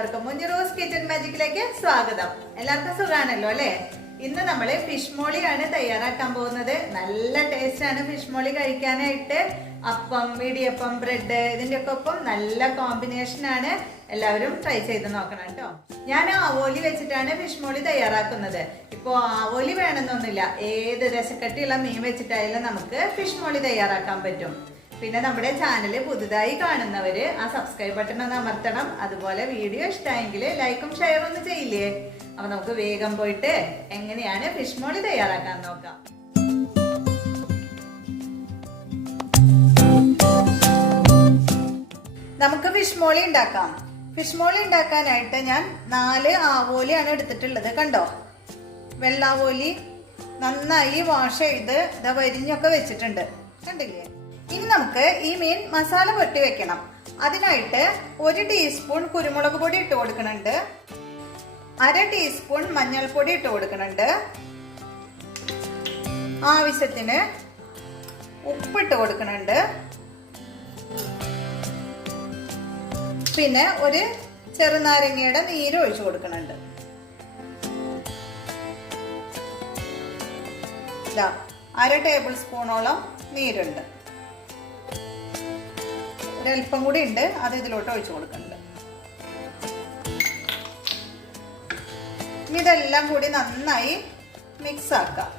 എല്ലാവർക്കും മുഞ്ചിറോസ് കിച്ചൺ മാജിക്കിലേക്ക് സ്വാഗതം. എല്ലാവർക്കും സുഖാണല്ലോ അല്ലേ? ഇന്ന് നമ്മള് ഫിഷ് മോളിയാണ് തയ്യാറാക്കാൻ പോകുന്നത്. നല്ല ടേസ്റ്റ് ആണ് ഫിഷ് മോളി കഴിക്കാനായിട്ട്. അപ്പം, ഇടിയപ്പം, ബ്രെഡ് ഇതിന്റെ ഒക്കെ ഒപ്പം നല്ല കോമ്പിനേഷൻ ആണ്. എല്ലാവരും ട്രൈ ചെയ്ത് നോക്കണം കേട്ടോ. ഞാൻ ആവോലി വെച്ചിട്ടാണ് ഫിഷ് മോളി തയ്യാറാക്കുന്നത്. ഇപ്പോ ആവോലി വേണമെന്നൊന്നുമില്ല, ഏത് രസക്കട്ടിയുള്ള മീൻ വെച്ചിട്ടായാലും നമുക്ക് ഫിഷ് മോളി തയ്യാറാക്കാൻ പറ്റും. പിന്നെ നമ്മുടെ ചാനൽ പുതുതായി കാണുന്നവര് ആ സബ്സ്ക്രൈബ് ബട്ടൺ ഒന്ന് അമർത്തണം. അതുപോലെ വീഡിയോ ഇഷ്ടമായെങ്കിൽ ലൈക്കും ഷെയറും ഒന്ന് ചെയ്യില്ലേ? അപ്പൊ നമുക്ക് വേഗം പോയിട്ട് എങ്ങനെയാണ് ഫിഷ് മോളി തയ്യാറാക്കാൻ നോക്കാം. നമുക്ക് ഫിഷ് മോളി ഉണ്ടാക്കാം. ഫിഷ് മോളി ഉണ്ടാക്കാനായിട്ട് ഞാൻ 4 ആവോലിയാണ് എടുത്തിട്ടുള്ളത്. കണ്ടോ, വെള്ളാവോലി നന്നായി വാഷ് ചെയ്ത് ഇതാ വരിഞ്ഞൊക്കെ വെച്ചിട്ടുണ്ട്, കണ്ടില്ലേ? ഇനി നമുക്ക് ഈ മീൻ മസാല പൊട്ടി വെക്കണം. അതിനായിട്ട് 1 ടീസ്പൂൺ കുരുമുളക് പൊടി ഇട്ട് കൊടുക്കുന്നുണ്ട്, 1/2 ടീസ്പൂൺ മഞ്ഞൾപ്പൊടി ഇട്ട് കൊടുക്കുന്നുണ്ട്, ആവശ്യത്തിന് ഉപ്പിട്ട് കൊടുക്കുന്നുണ്ട്, പിന്നെ ഒരു ചെറുനാരങ്ങയുടെ നീര് ഒഴിച്ചു കൊടുക്കുന്നുണ്ട്. 1/2 ടേബിൾ സ്പൂണോളം നീരുണ്ട്. ഒരല്പം കൂടി ഉണ്ട്, അത് ഇതിലോട്ട് ഒഴിച്ചു കൊടുക്കുന്നുണ്ട്. ഇതെല്ലാം കൂടി നന്നായി മിക്സ് ആക്കാം.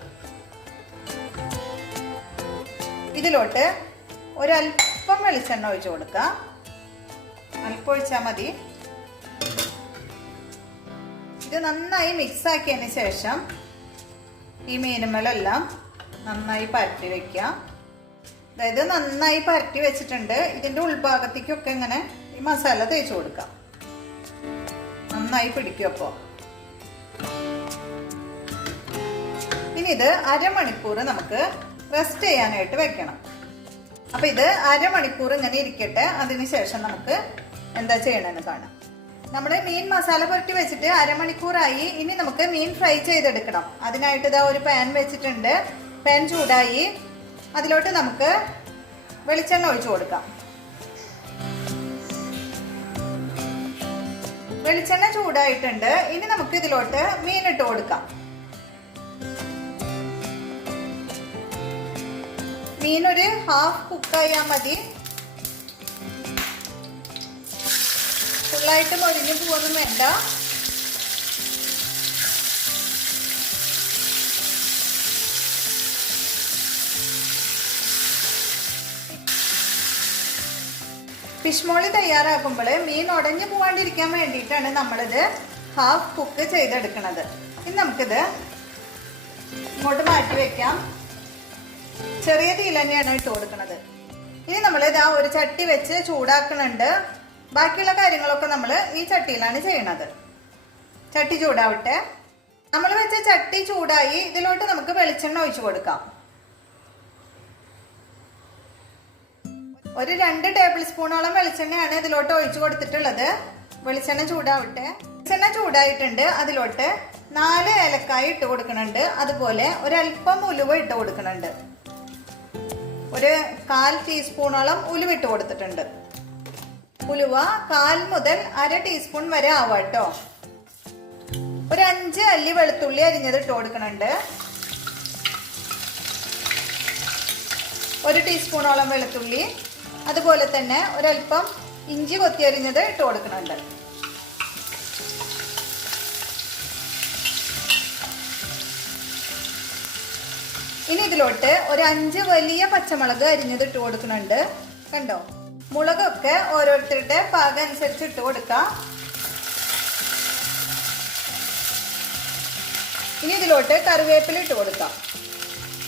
ഇതിലോട്ട് ഒരല്പം വെളിച്ചെണ്ണ ഒഴിച്ചു കൊടുക്കാം. അല്പം ഒഴിച്ചാൽ മതി. ഇത് നന്നായി മിക്സ് ആക്കിയതിന് ശേഷം ഈ മീനുമലെല്ലാം നന്നായി പരട്ടി വെക്കാം. അതായത് നന്നായി പരട്ടി വെച്ചിട്ടുണ്ട്. ഇതിന്റെ ഉൾഭാഗത്തേക്കൊക്കെ ഇങ്ങനെ ഈ മസാല തേച്ച് കൊടുക്കാം. നന്നായി പിടിക്കും. അപ്പോ ഇനി ഇത് അരമണിക്കൂർ നമുക്ക് റെസ്റ്റ് ചെയ്യാനായിട്ട് വെക്കണം. അപ്പൊ ഇത് അരമണിക്കൂർ ഇങ്ങനെ ഇരിക്കട്ടെ. അതിനുശേഷം നമുക്ക് എന്താ ചെയ്യണമെന്ന് കാണാം. നമ്മുടെ മീൻ മസാല പുരട്ടി വെച്ചിട്ട് അരമണിക്കൂറായി. ഇനി നമുക്ക് മീൻ ഫ്രൈ ചെയ്തെടുക്കണം. അതിനായിട്ട് ഇതാ ഒരു പാൻ വെച്ചിട്ടുണ്ട്. പാൻ ചൂടായി. അതിലോട്ട് നമുക്ക് വെളിച്ചെണ്ണ ഒഴിച്ചു കൊടുക്കാം. വെളിച്ചെണ്ണ ചൂടായിട്ടുണ്ട്. ഇനി നമുക്ക് ഇതിലോട്ട് മീൻ ഇട്ട് കൊടുക്കാം. മീൻ ഒരു ഹാഫ് കുക്കായാൽ മതി. ഫുള്ളായിട്ട് മൊരിഞ്ഞു പോവൊന്നും വേണ്ട. ഫിഷ് മോളി തയ്യാറാക്കുമ്പോൾ മീൻ ഉടഞ്ഞു പോവാണ്ടിരിക്കാൻ വേണ്ടിയിട്ടാണ് നമ്മളിത് ഹാഫ് കുക്ക് ചെയ്തെടുക്കുന്നത്. ഇനി നമുക്കിത് ഇങ്ങോട്ട് മാറ്റി വെക്കാം. ചെറിയ തീയിൽ തന്നെയാണ് ഇട്ട് കൊടുക്കുന്നത്. ഇനി നമ്മൾ ഇതാ ഒരു ചട്ടി വെച്ച് ചൂടാക്കുന്നുണ്ട്. ബാക്കിയുള്ള കാര്യങ്ങളൊക്കെ നമ്മൾ ഈ ചട്ടിയിലാണ് ചെയ്യണത്. ചട്ടി ചൂടാവട്ടെ. നമ്മൾ വെച്ച ചട്ടി ചൂടായി. ഇതിലോട്ട് നമുക്ക് വെളിച്ചെണ്ണ ഒഴിച്ചു കൊടുക്കാം. ഒരു 2 ടേബിൾ സ്പൂണോളം വെളിച്ചെണ്ണയാണ് ഇതിലോട്ട് ഒഴിച്ചു കൊടുത്തിട്ടുള്ളത്. വെളിച്ചെണ്ണ ചൂടാവട്ടെ. വെളിച്ചെണ്ണ ചൂടായിട്ടുണ്ട്. അതിലോട്ട് 4 ഏലക്കായ ഇട്ട് കൊടുക്കുന്നുണ്ട്. അതുപോലെ ഒരല്പം ഉലുവ ഇട്ട് കൊടുക്കുന്നുണ്ട്. ഒരു 1/4 ടീസ്പൂണോളം ഉലുവ ഇട്ട് കൊടുത്തിട്ടുണ്ട്. ഉലുവ 1/4 മുതൽ 1/2 ടീസ്പൂൺ വരെ ആവാട്ടോ. ഒരു 5 അല്ലി വെളുത്തുള്ളി അരിഞ്ഞത് ഇട്ട് കൊടുക്കുന്നുണ്ട്. 1 ടീസ്പൂണോളം വെളുത്തുള്ളി, അതുപോലെ തന്നെ ഒരല്പം ഇഞ്ചി കൊത്തി അരിഞ്ഞത് ഇട്ട് കൊടുക്കുന്നുണ്ട്. ഇനി ഇതിലോട്ട് ഒരു 5 വലിയ പച്ചമുളക് അരിഞ്ഞത് ഇട്ട് കൊടുക്കുന്നുണ്ട്. കണ്ടോ, മുളകൊക്കെ ഓരോരുത്തരുടെ പാകം അനുസരിച്ച് ഇട്ട് കൊടുക്കാം. ഇനി ഇതിലോട്ട് കറിവേപ്പില ഇട്ട് കൊടുക്കാം.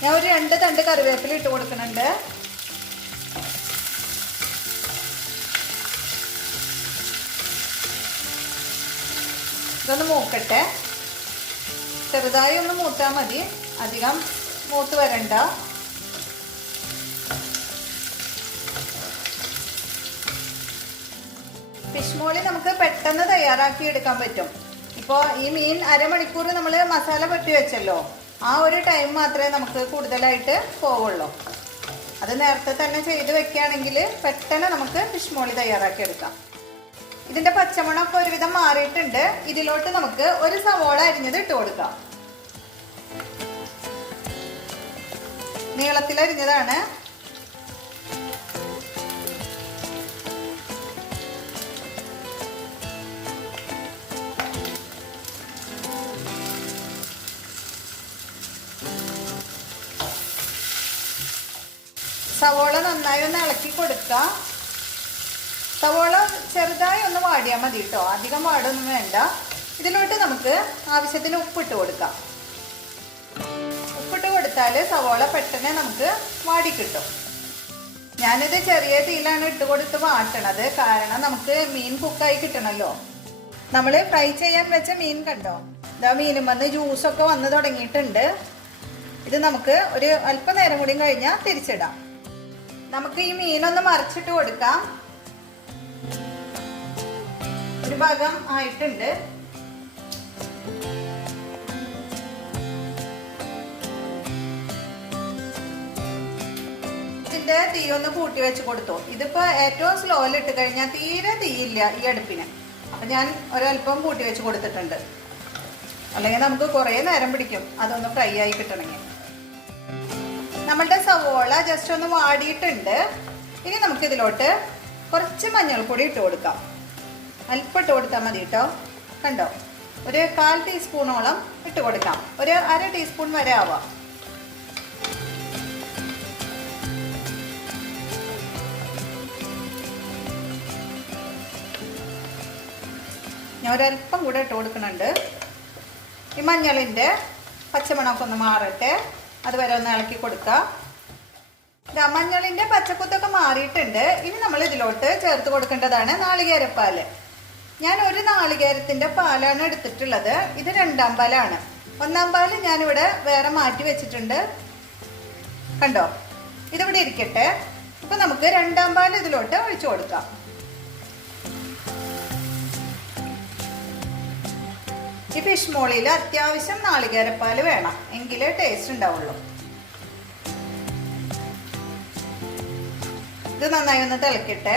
ഞാൻ ഒരു 2 തണ്ട് കറിവേപ്പില ഇട്ട് കൊടുക്കുന്നുണ്ട്. ഇതൊന്ന് മൂക്കട്ടെ. ചെറുതായി ഒന്ന് മൂത്താൽ മതി, അധികം മൂത്ത് വരണ്ട. ഫിഷ് മോളി നമുക്ക് പെട്ടെന്ന് തയ്യാറാക്കി എടുക്കാൻ പറ്റും. ഇപ്പോൾ ഈ മീൻ അരമണിക്കൂർ നമ്മൾ മസാല പൊട്ടി വെച്ചല്ലോ, ആ ഒരു ടൈം മാത്രമേ നമുക്ക് കൂടുതലായിട്ട് പോവുള്ളൂ. അത് നേരത്തെ തന്നെ ചെയ്ത് വെക്കുകയാണെങ്കിൽ പെട്ടെന്ന് നമുക്ക് ഫിഷ് മോളി തയ്യാറാക്കി എടുക്കാം. ഇതിന്റെ പച്ചമണമൊക്കെ ഒരുവിധം മാറിയിട്ടുണ്ട്. ഇതിലോട്ട് നമുക്ക് ഒരു സവോള അരിഞ്ഞത് ഇട്ട് കൊടുക്കാം. നീളത്തിൽ അരിഞ്ഞതാണ്. സവോള നന്നായി ഒന്ന് ഇളക്കി കൊടുക്കാം. സവോള ചെറുതായി ഒന്ന് വാടിയാൽ മതി കേട്ടോ, അധികം വാടൊന്നും വേണ്ട. ഇതിലോട്ട് നമുക്ക് ആവശ്യത്തിന് ഉപ്പിട്ട് കൊടുക്കാം. ഉപ്പിട്ട് കൊടുത്താൽ സവോള പെട്ടെന്ന് നമുക്ക് വാടി കിട്ടും. ഞാനിത് ചെറിയ തീയിലാണ് ഇട്ട് കൊടുത്ത് വാട്ടണത്, കാരണം നമുക്ക് മീൻ കുക്കായി കിട്ടണമല്ലോ. നമ്മൾ ഫ്രൈ ചെയ്യാൻ വെച്ച മീൻ കണ്ടോ, ഇതാ മീനും വന്ന് ജ്യൂസൊക്കെ വന്ന് തുടങ്ങിയിട്ടുണ്ട്. ഇത് നമുക്ക് ഒരു അല്പനേരം കൂടി കഴിഞ്ഞാൽ തിരിച്ചിടാം. നമുക്ക് ഈ മീനൊന്ന് മറിച്ചിട്ട് കൊടുക്കാം. ഒരു ഭാഗം ആയിട്ടുണ്ട്. ഇതിന്റെ തീ ഒന്ന് കൂട്ടി വെച്ച് കൊടുത്തു. ഇതിപ്പോ ഏറ്റവും സ്ലോയിൽ ഇട്ട് കഴിഞ്ഞാൽ തീരെ തീയില്ല ഈ അടുപ്പിന്. അപ്പൊ ഞാൻ ഒരല്പം കൂട്ടി വെച്ച് കൊടുത്തിട്ടുണ്ട്. അല്ലെങ്കിൽ നമുക്ക് കുറേ നേരം പിടിക്കും അതൊന്ന് ഫ്രൈ ആയി കിട്ടണമെങ്കിൽ. നമ്മളുടെ സവോള ജസ്റ്റ് ഒന്ന് വാടിയിട്ടുണ്ട്. ഇനി നമുക്ക് ഇതിലോട്ട് കുറച്ച് മഞ്ഞൾപ്പൊടി ഇട്ട് കൊടുക്കാം. അല്പം ഇട്ട് കൊടുത്താൽ മതി കേട്ടോ. കണ്ടോ, ഒരു 1/4 ടീസ്പൂണോളം ഇട്ട് കൊടുക്കാം. ഒരു 1/2 ടീസ്പൂൺ വരെ ആവാം. ഞാൻ ഒരല്പം കൂടെ ഇട്ട് കൊടുക്കുന്നുണ്ട്. ഈ മഞ്ഞളിൻ്റെ പച്ചമണമൊക്കെ ഒന്ന് മാറട്ടെ, അതുവരെ ഒന്ന് ഇളക്കി കൊടുക്കുക. മഞ്ഞളിൻ്റെ പച്ചക്കുത്തൊക്കെ മാറിയിട്ടുണ്ട്. ഇനി നമ്മൾ ഇതിലോട്ട് ചേർത്ത് കൊടുക്കേണ്ടതാണ് നാളികേരപ്പാൽ. ഞാൻ ഒരു നാളികേരത്തിൻ്റെ പാലാണ് എടുത്തിട്ടുള്ളത്. ഇത് 2ാം പാലാണ്. 1ാം പാൽ ഞാനിവിടെ വേറെ മാറ്റി വെച്ചിട്ടുണ്ട്. കണ്ടോ, ഇതിവിടെ ഇരിക്കട്ടെ. ഇപ്പം നമുക്ക് 2ാം പാൽ ഇതിലോട്ട് ഒഴിച്ചു കൊടുക്കാം. ഈ ഫിഷ് മോളിയിൽ അത്യാവശ്യം നാളികേരപ്പാൽ വേണം, എങ്കിലേ ടേസ്റ്റ് ഉണ്ടാവുള്ളൂ. ഇത് നന്നായി ഒന്ന് തിളക്കട്ടെ.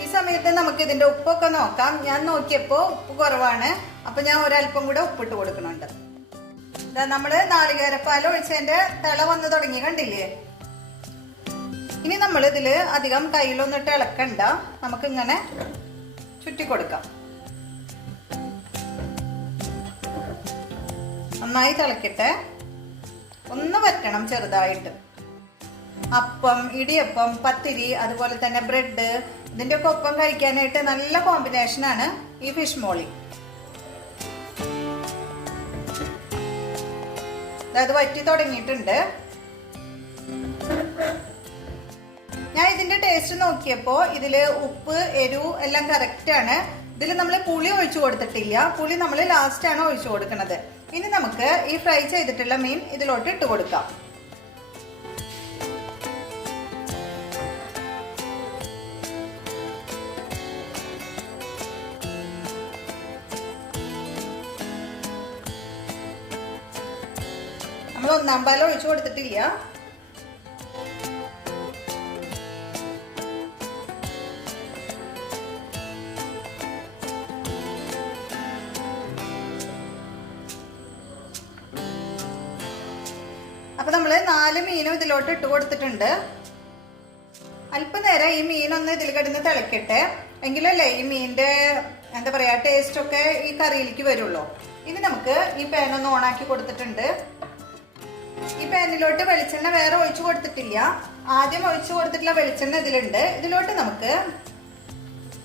ഈ സമയത്ത് നമുക്ക് ഇതിന്റെ ഉപ്പൊക്കെ നോക്കാം. ഞാൻ നോക്കിയപ്പോൾ ഉപ്പ് കുറവാണ്, അപ്പൊ ഞാൻ ഒരല്പം കൂടെ ഉപ്പിട്ട് കൊടുക്കുന്നുണ്ട്. ഇതാ നമ്മള് നാളികേരപ്പാൽ ഒഴിച്ചതിന്റെ തിള വന്ന് തുടങ്ങി, കണ്ടില്ലേ? ഇനി നമ്മൾ ഇതില് അധികം കയ്യിലൊന്നിട്ട് ഇളക്കണ്ട, നമുക്കിങ്ങനെ ചുറ്റി കൊടുക്കാം. നന്നായി തിളക്കട്ടെ, ഒന്ന് വറ്റണം ചെറുതായിട്ട്. അപ്പം, ഇടിയപ്പം, പത്തിരി, അതുപോലെ തന്നെ ബ്രെഡ്, ഇതിൻ്റെ ഒക്കെ ഒപ്പം കഴിക്കാനായിട്ട് നല്ല കോമ്പിനേഷനാണ് ഈ ഫിഷ് മോളി. അത് വറ്റി തുടങ്ങിയിട്ടുണ്ട്. ഞാൻ ഇതിന്റെ ടേസ്റ്റ് നോക്കിയപ്പോൾ ഇതില് ഉപ്പ്, എരിവ് എല്ലാം കറക്റ്റ് ആണ്. ഇതിൽ നമ്മൾ പുളി ഒഴിച്ചു കൊടുത്തിട്ടില്ല. പുളി നമ്മൾ ലാസ്റ്റ് ആണ് ഒഴിച്ചു കൊടുക്കുന്നത്. ഇനി നമുക്ക് ഈ ഫ്രൈ ചെയ്തിട്ടുള്ള മീൻ ഇതിലോട്ട് ഇട്ട് കൊടുക്കാം. നമ്മൾ 1ാം പാൽ ഒഴിച്ചു കൊടുത്തിട്ടില്ല. അപ്പൊ നമ്മള് 4 മീനും ഇതിലോട്ട് ഇട്ട് കൊടുത്തിട്ടുണ്ട്. അല്പനേരം ഈ മീനൊന്ന് ഇതിൽ കിടന്ന് തിളക്കട്ടെ, എങ്കിലല്ലേ ഈ മീനിന്റെ എന്താ പറയാ ടേസ്റ്റ് ഒക്കെ ഈ കറിയിലേക്ക് വരുള്ളൂ. ഇനി നമുക്ക് ഈ പാൻ ഒന്ന് ഓണാക്കി കൊടുത്തിട്ടുണ്ട്. ഈ പാനിലോട്ട് വെളിച്ചെണ്ണ വേറെ ഒഴിച്ചു കൊടുത്തിട്ടില്ല. ആദ്യം ഒഴിച്ചു കൊടുത്തിട്ടുള്ള വെളിച്ചെണ്ണ ഇതിലുണ്ട്. ഇതിലോട്ട് നമുക്ക്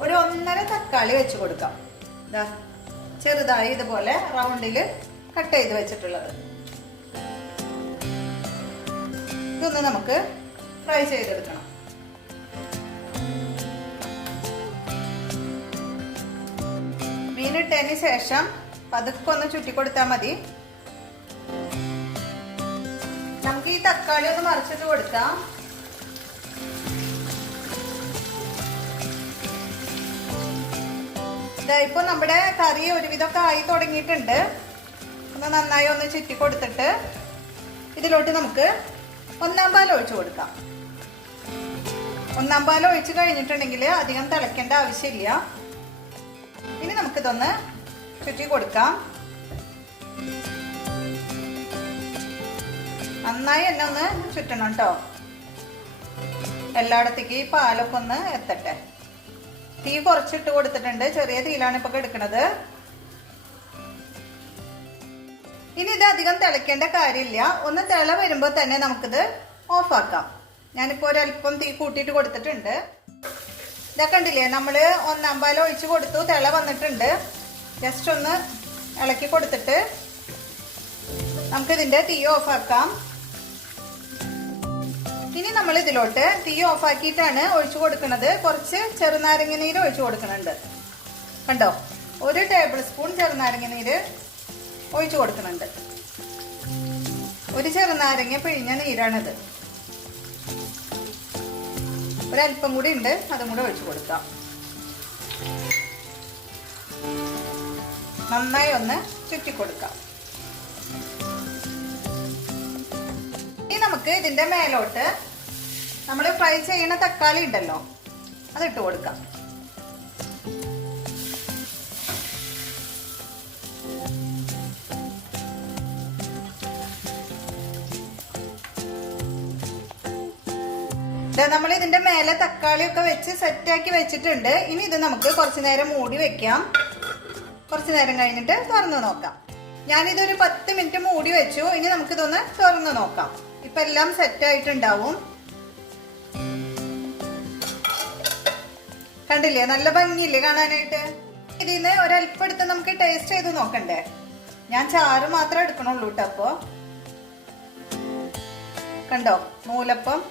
ഒരു 1.5 തക്കാളി വെച്ച് കൊടുക്കാം. ഇതാ ചെറുതായി ഇതുപോലെ റൗണ്ടിൽ കട്ട് ചെയ്ത് വെച്ചിട്ടുള്ളത്. ഇതൊന്ന് നമുക്ക് ഫ്രൈ ചെയ്തെടുക്കണം. മീനിട്ടതിന് ശേഷം പതുക്കെ ഒന്ന് ചുറ്റി കൊടുത്താൽ മതി. നമുക്ക് ഈ തക്കാളി ഒന്ന് മറിച്ചിട്ട് കൊടുക്കാം. ഇപ്പൊ നമ്മുടെ കറി ഒരുവിധമൊക്കെ ആയി തുടങ്ങിയിട്ടുണ്ട്. ഒന്ന് നന്നായി ഒന്ന് ചുറ്റി കൊടുത്തിട്ട് ഇതിലോട്ട് നമുക്ക് 1ാം പാൽ ഒഴിച്ചു കൊടുക്കാം. ഒന്നാം പാൽ ഒഴിച്ച് കഴിഞ്ഞിട്ടുണ്ടെങ്കിൽ അധികം തിളയ്ക്കേണ്ട ആവശ്യമില്ല. ഇനി നമുക്കിതൊന്ന് ചുറ്റി കൊടുക്കാം. നന്നായി എന്നെ ഒന്ന് ചുറ്റണം കേട്ടോ. എല്ലായിടത്തേക്ക് ഈ പാലൊക്കെ ഒന്ന് എത്തട്ടെ. തീ കുറച്ചിട്ട് കൊടുത്തിട്ടുണ്ട്, ചെറിയ തീയിലാണ് ഇപ്പൊ എടുക്കുന്നത്. ഇനി ഇത് അധികം തിളയ്ക്കേണ്ട കാര്യമില്ല. ഒന്ന് തിള വരുമ്പോൾ തന്നെ നമുക്കിത് ഓഫാക്കാം. ഞാനിപ്പോൾ ഒരല്പം തീ കൂട്ടിയിട്ട് കൊടുത്തിട്ടുണ്ട്. ഇതാ കണ്ടില്ലേ, നമ്മൾ ഒന്നാം പാൽ ഒഴിച്ച് കൊടുത്തു, തിള വന്നിട്ടുണ്ട്. ജസ്റ്റ് ഒന്ന് ഇളക്കി കൊടുത്തിട്ട് നമുക്കിതിൻ്റെ തീ ഓഫാക്കാം. ഇനി നമ്മൾ ഇതിലോട്ട് തീ ഓഫാക്കിയിട്ടാണ് ഒഴിച്ചു കൊടുക്കുന്നത്. കുറച്ച് ചെറുനാരങ്ങ നീര് ഒഴിച്ചു കൊടുക്കുന്നുണ്ട്. കണ്ടോ, 1 ടേബിൾ സ്പൂൺ ചെറുനാരങ്ങ നീര് ഒഴിച്ചു കൊടുക്കുന്നുണ്ട്. ഒരു ചെറുനാരങ്ങ പിഴിഞ്ഞ നീരാണിത്. ഒരല്പം കൂടി ഉണ്ട്, അതും കൂടെ ഒഴിച്ചു കൊടുക്കാം. നന്നായി ഒന്ന് ചുറ്റി കൊടുക്കാം. ഇനി നമുക്ക് ഇതിന്റെ മേലോട്ട് നമ്മൾ ഫ്രൈ ചെയ്യുന്ന തക്കാളി ഉണ്ടല്ലോ, അതിട്ട് കൊടുക്കാം. നമ്മൾ ഇതിന്റെ മേലെ തക്കാളി ഒക്കെ വെച്ച് സെറ്റാക്കി വെച്ചിട്ടുണ്ട്. ഇനി ഇത് നമുക്ക് കുറച്ചു നേരം മൂടി വെക്കാം. കുറച്ചു നേരം കഴിഞ്ഞിട്ട് തുറന്നു നോക്കാം. ഞാനിതൊരു 10 മിനിറ്റ് മൂടി വെച്ചു. ഇനി നമുക്കിതൊന്ന് തുറന്നു നോക്കാം. ഇപ്പൊ എല്ലാം സെറ്റ് ആയിട്ടുണ്ടാവും. കണ്ടില്ലേ, നല്ല ഭംഗിയില്ലേ കാണാനായിട്ട്. ഇതിന്ന് ഒരല്പം എടുത്ത് നമുക്ക് ടേസ്റ്റ് ചെയ്ത് നോക്കണ്ടേ. ഞാൻ ചാറ് മാത്രമേ എടുക്കണുള്ളൂ കേട്ടോ. അപ്പോ കണ്ടോ, നൂലപ്പം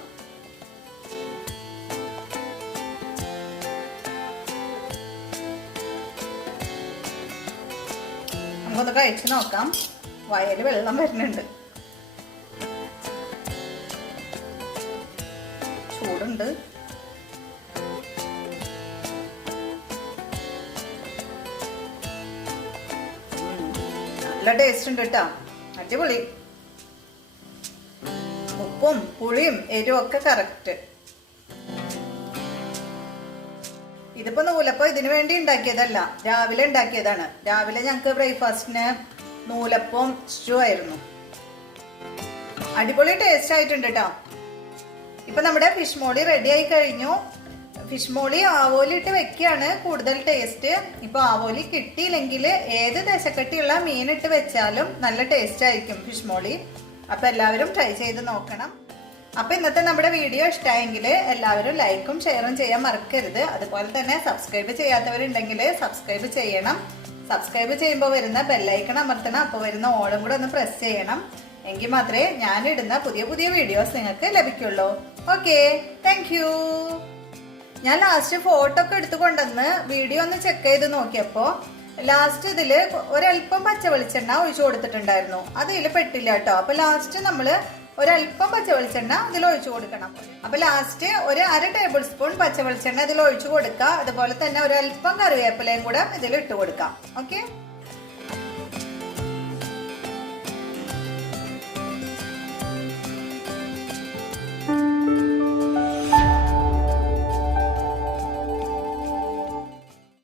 നമുക്കൊന്ന് കഴിച്ചു നോക്കാം. വയല് വെള്ളം വരുന്നുണ്ട്. ചൂടുണ്ട്. നല്ല ടേസ്റ്റ് ഉണ്ട് കേട്ടോ, അടിപൊളി. ഉപ്പും പുളിയും എരിവും ഒക്കെ കറക്റ്റ്. ഇതിപ്പോ നൂലപ്പം ഇതിനു വേണ്ടി ഉണ്ടാക്കിയതല്ല, രാവിലെ ഉണ്ടാക്കിയതാണ്. രാവിലെ ഞങ്ങൾക്ക് ബ്രേക്ക്ഫാസ്റ്റിന് നൂലപ്പം സ്റ്റൂ ആയിരുന്നു. അടിപൊളി ടേസ്റ്റ് ആയിട്ടുണ്ട് കേട്ടോ. ഇപ്പൊ നമ്മുടെ ഫിഷ് മോളി റെഡി ആയി കഴിഞ്ഞു. ഫിഷ് മോളി ആവോലിട്ട് വെക്കുകയാണ് കൂടുതൽ ടേസ്റ്റ്. ഇപ്പൊ ആവോലി കിട്ടിയില്ലെങ്കിൽ ഏത് ദശക്കട്ടിയുള്ള മീനിട്ട് വെച്ചാലും നല്ല ടേസ്റ്റ് ആയിരിക്കും ഫിഷ് മോളി. അപ്പൊ എല്ലാവരും ട്രൈ ചെയ്ത് നോക്കണം. അപ്പൊ ഇന്നത്തെ നമ്മുടെ വീഡിയോ ഇഷ്ടമായെങ്കിൽ എല്ലാവരും ലൈക്കും ഷെയറും ചെയ്യാൻ മറക്കരുത്. അതുപോലെ തന്നെ സബ്സ്ക്രൈബ് ചെയ്യാത്തവരുണ്ടെങ്കിൽ സബ്സ്ക്രൈബ് ചെയ്യണം. സബ്സ്ക്രൈബ് ചെയ്യുമ്പോൾ വരുന്ന ബെല്ലൈക്കൺ അമർത്തണം. അപ്പോൾ വരുന്ന ഓളും കൂടെ ഒന്ന് പ്രസ് ചെയ്യണം. എങ്കിൽ മാത്രമേ ഞാനിടുന്ന പുതിയ പുതിയ വീഡിയോസ് നിങ്ങൾക്ക് ലഭിക്കുള്ളൂ. Okay, thank you. ഞാൻ ലാസ്റ്റ് ഫോട്ടോ ഒക്കെ എടുത്തു കൊണ്ടുവന്ന് വീഡിയോ ഒന്ന് ചെക്ക് ചെയ്ത് നോക്കിയപ്പോൾ ലാസ്റ്റ് ഇതില് ഒരല്പം പച്ച വെളിച്ചെണ്ണ ഒഴിച്ചു കൊടുത്തിട്ടുണ്ടായിരുന്നു. അത് ഇതിൽ പെട്ടില്ല കേട്ടോ. അപ്പൊ ലാസ്റ്റ് നമ്മള് ഒരല്പം പച്ച വെളിച്ചെണ്ണ ഇതിൽ ഒഴിച്ചു കൊടുക്കണം. അപ്പൊ ലാസ്റ്റ് ഒരു 1/2 ടേബിൾ സ്പൂൺ പച്ച വെളിച്ചെണ്ണ ഇതിൽ ഒഴിച്ചു കൊടുക്കുക. അതുപോലെ തന്നെ ഒരല്പം കറിവേപ്പിലയും കൂടെ ഇതിൽ ഇട്ട് കൊടുക്കാം. ഓക്കെ.